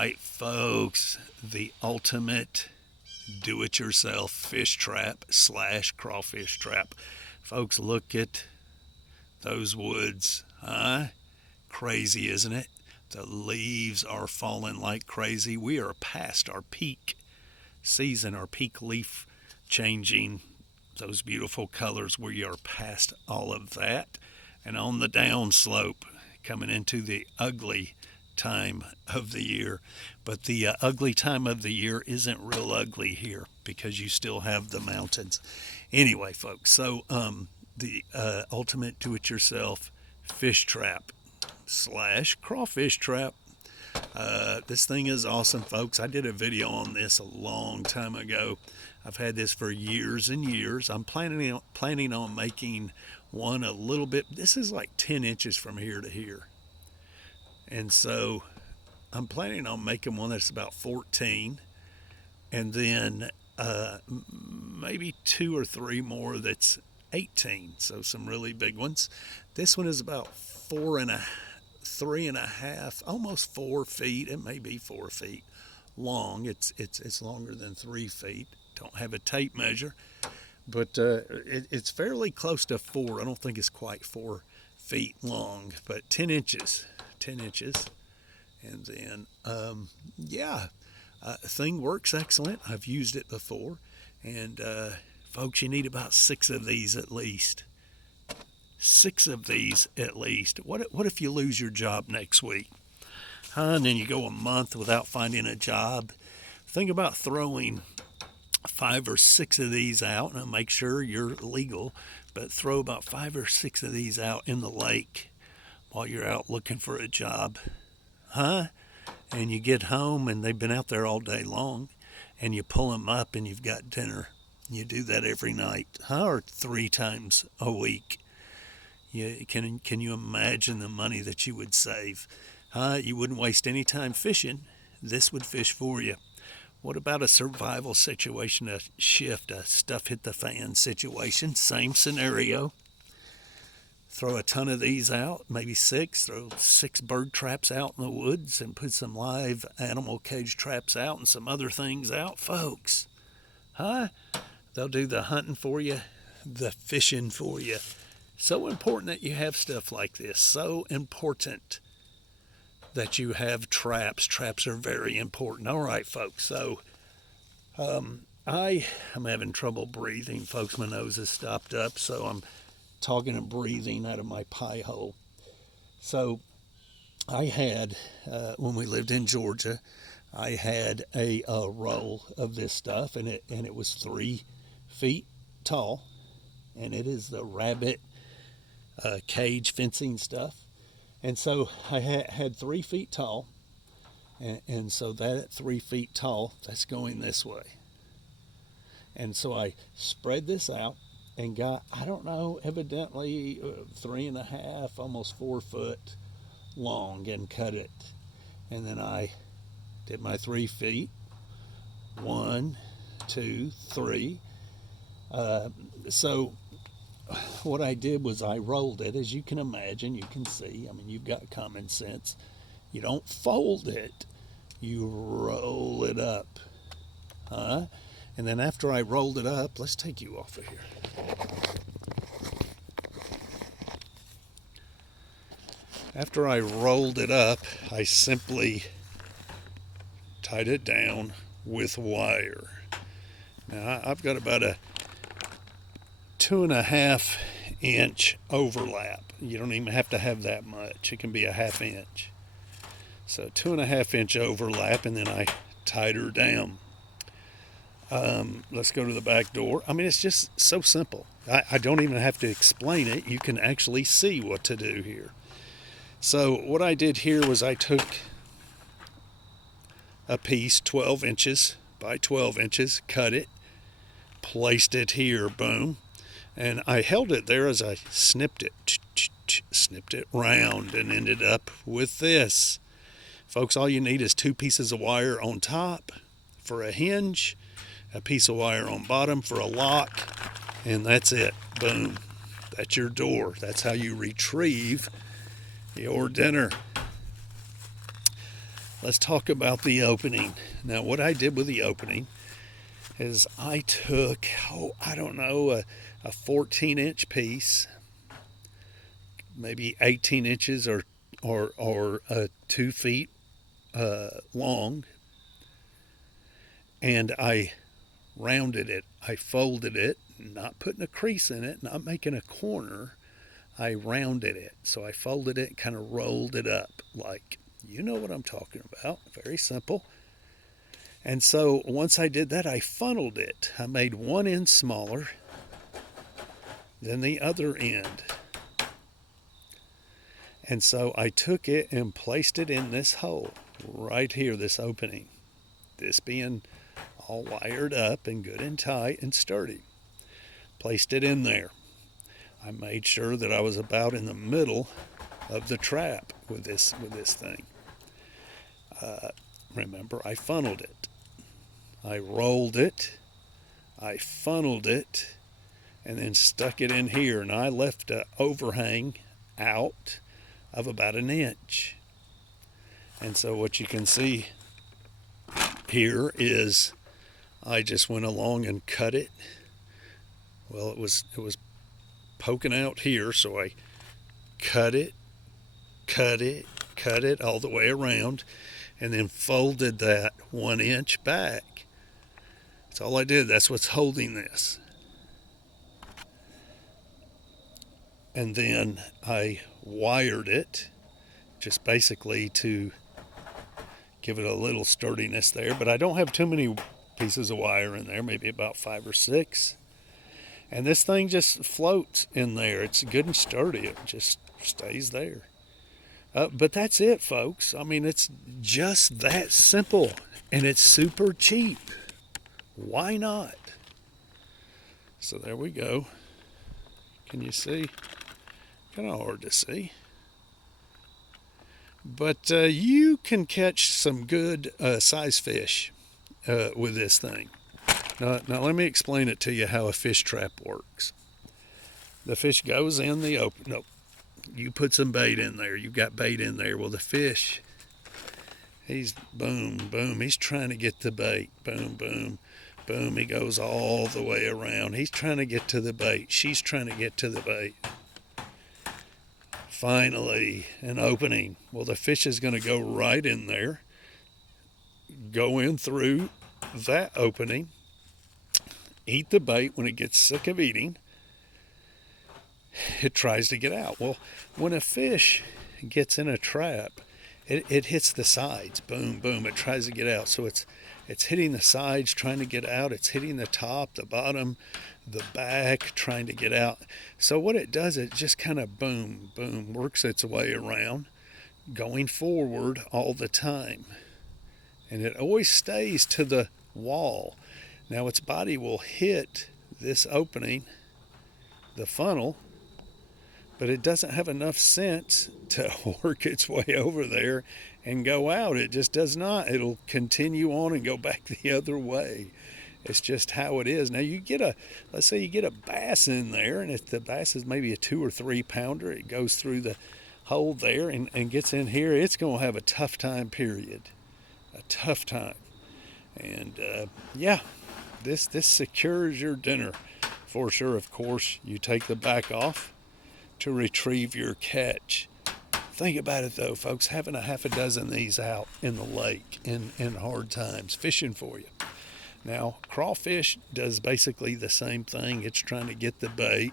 right, folks, the ultimate do-it-yourself fish trap / crawfish trap. Folks, look at those woods, huh? Crazy, isn't it? The leaves are falling like crazy. We are past our peak season, our peak leaf changing, those beautiful colors. We are past all of that. And on the downslope, coming into the ugly time of the year. But the ugly time of the year isn't real ugly here because you still have the mountains. Anyway, folks, so the ultimate do-it-yourself fish trap / crawfish trap. This thing is awesome, folks. I did a video on this a long time ago. I've had this for years and years. I'm planning on making one a little bit. This is like 10 inches from here to here. And so I'm planning on making one that's about 14, and then maybe 2 or 3 more that's 18. So some really big ones. This one is about 3.5, almost 4 feet. It may be 4 feet long. It's longer than 3 feet. Don't have a tape measure, but it's fairly close to 4. I don't think it's quite 4 feet long, but 10 inches. And then thing works excellent. I've used it before, and folks, you need about 6 of these at least. 6 of these at least. What if you lose your job next week, and then you go a month without finding a job? Think about throwing 5 or 6 of these out. Now make sure you're legal, but throw about 5 or 6 of these out in the lake while you're out looking for a job, and you get home and they've been out there all day long, and you pull them up and you've got dinner. You do that every night, or 3 times a week. Can you imagine the money that you would save? You wouldn't waste any time fishing. This would fish for you. What about a survival situation, a shift, a stuff hit the fan situation? Same scenario. Throw a ton of these out, maybe 6. Throw 6 bird traps out in the woods and put some live animal cage traps out and some other things out. Folks, they'll do the hunting for you, the fishing for you. So important that you have stuff like this. So important that you have traps. Traps are very important. All right, folks. So I'm having trouble breathing, folks. My nose is stopped up, so I'm talking and breathing out of my pie hole. So I had, when we lived in Georgia, I had a roll of this stuff, and it was 3 feet tall, and it is the rabbit cage fencing stuff. And so I had 3 feet tall, and so that 3 feet tall, that's going this way. And so I spread this out and got, I don't know, evidently 3.5, almost 4 foot long, and cut it. And then I did my 3 feet. 1, 2, 3. So what I did was I rolled it. As you can imagine, you can see, I mean, you've got common sense. You don't fold it, you roll it up. And then after I rolled it up, let's take you off of here. After I rolled it up, I simply tied it down with wire. Now I've got about a 2.5 inch overlap. You don't even have to have that much. It can be a 1/2 inch. So 2.5 inch overlap, and then I tied her down. Let's go to the back door. I mean, it's just so simple. I don't even have to explain it. You can actually see what to do here. So what I did here was I took a piece 12 inches by 12 inches, cut it, placed it here, boom, and I held it there as I snipped it round, and ended up with this. Folks, all you need is 2 pieces of wire on top for a hinge, a piece of wire on bottom for a lock, and that's it. Boom. That's your door. That's how you retrieve your dinner. let's talk about the opening. Now, what I did with the opening is I took, I don't know, a 14-inch piece, maybe 18 inches or 2 feet long, and I rounded it. I folded it, not putting a crease in it, not making a corner. I rounded it. So I folded it and kind of rolled it up, like, you know what I'm talking about. Very simple. And so once I did that, I funneled it. I made one end smaller than the other end. And so I took it and placed it in this hole right here, this opening. This being all wired up and good and tight and sturdy. Placed it in there. I made sure that I was about in the middle of the trap with this thing. Remember, I funneled it. I rolled it. I funneled it, and then stuck it in here. And I left an overhang out of about an inch. And so what you can see here is I just went along and cut it. Well, it was poking out here, so I cut it all the way around, and then folded that 1 inch back. That's all I did. That's what's holding this. And then I wired it, just basically to give it a little sturdiness there. But I don't have too many pieces of wire in there, maybe about 5 or 6. And this thing just floats in there. It's good and sturdy. It just stays there. But that's it, folks. I mean, it's just that simple. And it's super cheap. Why not? So there we go. Can you see? Kind of hard to see. But you can catch some good size fish with this thing. Now let me explain it to you how a fish trap works. The fish goes in the open. No, you put some bait in there. You've got bait in there. Well, the fish, he's boom, boom. He's trying to get the bait. Boom, boom, boom. He goes all the way around. He's trying to get to the bait. She's trying to get to the bait. Finally, an opening. Well, the fish is going to go right in there, go in through that opening, eat the bait. When it gets sick of eating, it tries to get out. Well, when a fish gets in a trap, it hits the sides. Boom, boom. It tries to get out. So it's hitting the sides, trying to get out. It's hitting the top, the bottom, the back, trying to get out. So what it does, it just kind of boom, boom, works its way around, going forward all the time. And it always stays to the wall. Now its body will hit this opening, the funnel, but it doesn't have enough sense to work its way over there and go out. It just does not. It'll continue on and go back the other way. It's just how it is. Now let's say you get a bass in there, and if the bass is maybe a 2 or 3 pounder, it goes through the hole there and gets in here, it's going to have a tough time, period. A tough time. And yeah, this secures your dinner for sure. Of course, you take the back off to retrieve your catch. Think about it though, folks, having a half a dozen of these out in the lake in hard times, fishing for you. Now, crawfish does basically the same thing. It's trying to get the bait.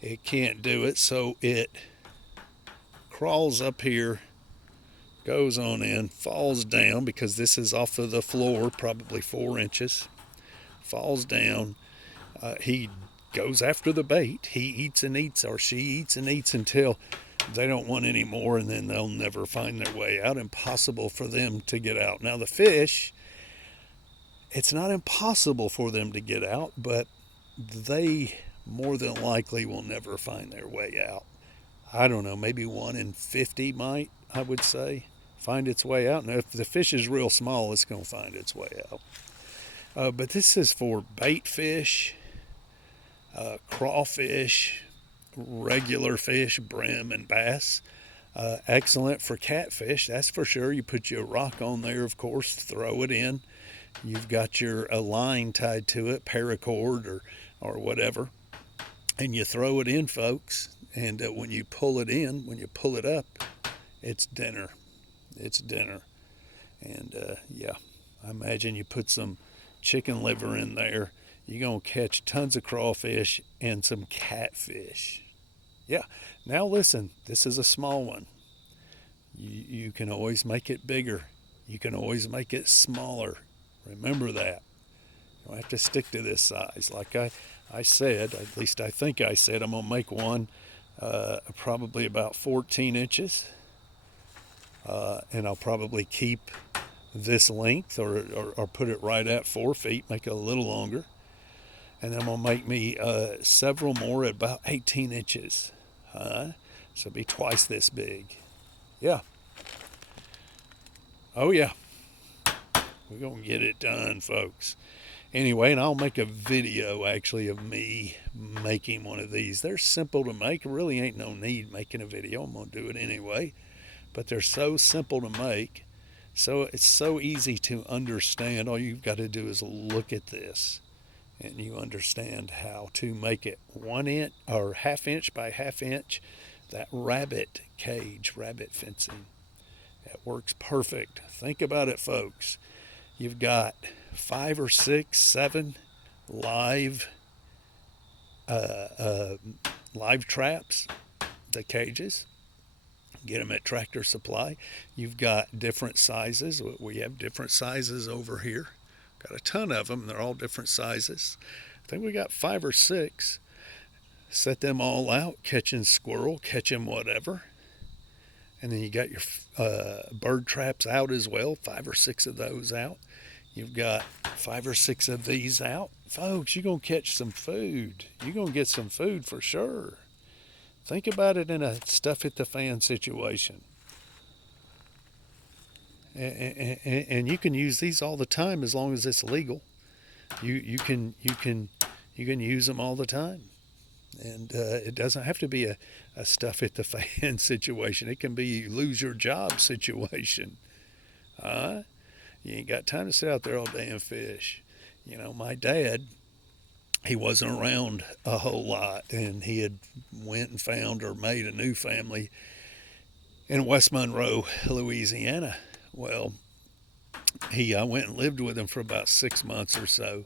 It can't do it, so it crawls up here, goes on in, falls down, because this is off of the floor, probably 4 inches, falls down. He goes after the bait. He eats and eats, or she eats and eats until they don't want any more, and then they'll never find their way out. Impossible for them to get out. Now, the fish, it's not impossible for them to get out, but they more than likely will never find their way out. I don't know, maybe 1 in 50 might, I would say, find its way out. Now, if the fish is real small, it's going to find its way out. But this is for bait fish, crawfish, regular fish, brim and bass. Excellent for catfish, that's for sure. You put your rock on there, of course, throw it in. You've got a line tied to it, paracord or whatever, and you throw it in, folks. And when you pull it in, when you pull it up, it's dinner. It's dinner. And yeah, I imagine you put some chicken liver in there, you're going to catch tons of crawfish and some catfish. Yeah. Now listen, this is a small one. You can always make it bigger. You can always make it smaller. Remember that. You don't have to stick to this size. Like I said, at least I think I said, I'm going to make one probably about 14 inches. And I'll probably keep this length or put it right at 4 feet, make it a little longer. And then I'm going to make me several more at about 18 inches. So it'll be twice this big. Yeah. Oh, yeah. We're going to get it done, folks. Anyway, and I'll make a video, actually, of me making one of these. They're simple to make. There really ain't no need making a video. I'm going to do it anyway. But they're so simple to make. So it's so easy to understand. All you've got to do is look at this, and you understand how to make it 1 inch or ½ inch by ½ inch. That rabbit cage, rabbit fencing, that works perfect. Think about it, folks. You've got 5 or 6, 7 live traps, the cages. Get them at Tractor Supply. You've got different sizes. We have different sizes over here. Got a ton of them. They're all different sizes. I think we got 5 or 6. Set them all out, catching squirrel, catching whatever. And then you got your bird traps out as well, 5 or 6 of those out. You've got 5 or 6 of these out. Folks, you're going to catch some food. You're going to get some food for sure. Think about it in a stuff at the fan situation. And you can use these all the time as long as it's legal. You can use them all the time. And it doesn't have to be a stuff at the fan situation. It can be lose your job situation. You ain't got time to sit out there all day and fish. You know, my dad, he wasn't around a whole lot, and he had went and found or made a new family in West Monroe, Louisiana. Well, I went and lived with him for about 6 months or so,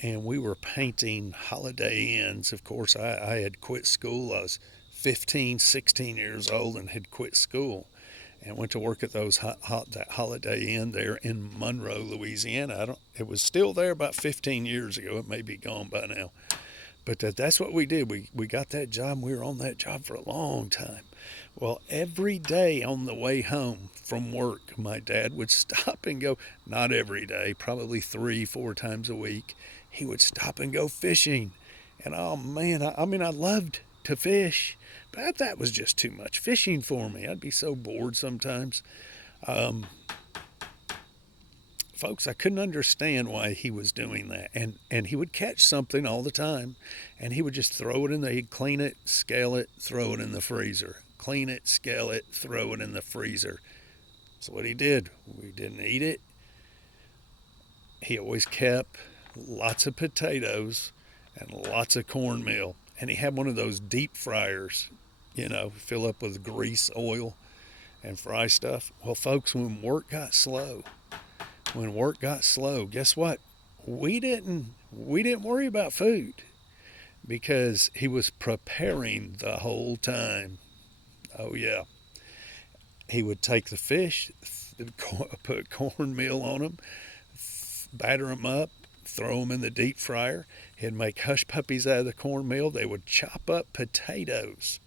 and we were painting Holiday Inns. Of course, I had quit school. I was 15, 16 years old and had quit school and went to work at that Holiday Inn there in Monroe, Louisiana. It was still there about 15 years ago. It may be gone by now. But that's what we did. We got that job, and we were on that job for a long time. Well, every day on the way home from work, my dad would stop and go, not every day, probably 3-4 times a week. He would stop and go fishing. And oh man, I mean, I loved to fish, but that was just too much fishing for me. I'd be so bored sometimes. Folks, I couldn't understand why he was doing that. And he would catch something all the time, and he would just throw it in there. He'd clean it, scale it, throw it in the freezer. Clean it, scale it, throw it in the freezer. That's what he did. We didn't eat it. He always kept lots of potatoes and lots of cornmeal. And he had one of those deep fryers, fill up with grease, oil, and fry stuff. Well, folks, when work got slow, guess what? We didn't worry about food because he was preparing the whole time. Oh, yeah. He would take the fish, put cornmeal on them, batter them up, throw them in the deep fryer. He'd make hush puppies out of the cornmeal. They would chop up potatoes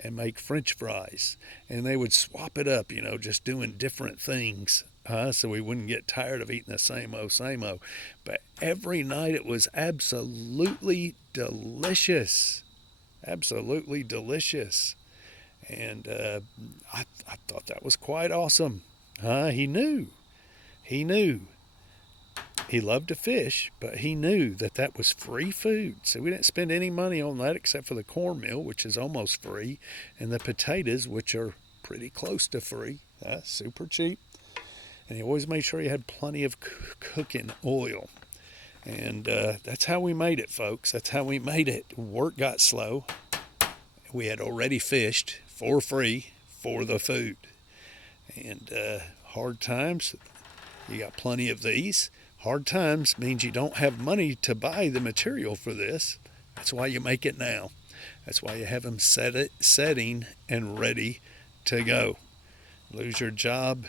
and make French fries. And they would swap it up, just doing different things. So we wouldn't get tired of eating the same old. But every night it was absolutely delicious. Absolutely delicious. And I thought that was quite awesome. He knew. He loved to fish, but he knew that was free food. So we didn't spend any money on that except for the cornmeal, which is almost free, and the potatoes, which are pretty close to free, super cheap. And he always made sure he had plenty of cooking oil. And that's how we made it, folks. That's how we made it. Work got slow. We had already fished for free for the food. And hard times, you got plenty of these. Hard times means you don't have money to buy the material for this. That's why you make it now. That's why you have them setting and ready to go. Lose your job.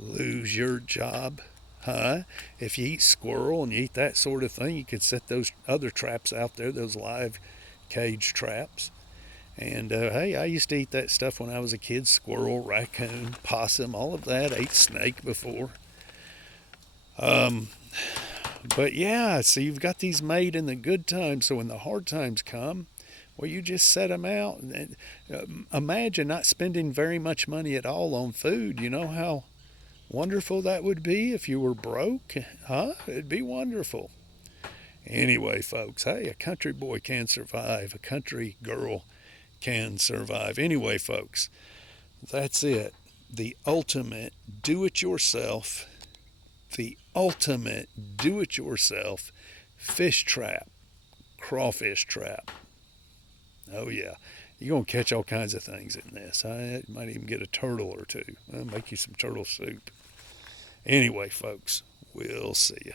Lose your job. Huh? If you eat squirrel and you eat that sort of thing, you could set those other traps out there, those live cage traps. And hey, I used to eat that stuff when I was a kid. Squirrel, raccoon, possum, all of that. Ate snake before. But yeah, so you've got these made in the good times. So when the hard times come, well, you just set them out. And, imagine not spending very much money at all on food. You know how wonderful that would be if you were broke? Huh? It'd be wonderful. Anyway, folks, hey, a country boy can survive. A country girl can survive. Anyway, folks, that's it. The ultimate do-it-yourself fish trap, crawfish trap. Oh yeah, you're gonna catch all kinds of things in this. I might even get a turtle or two. I'll make you some turtle soup. Anyway, folks, we'll see you.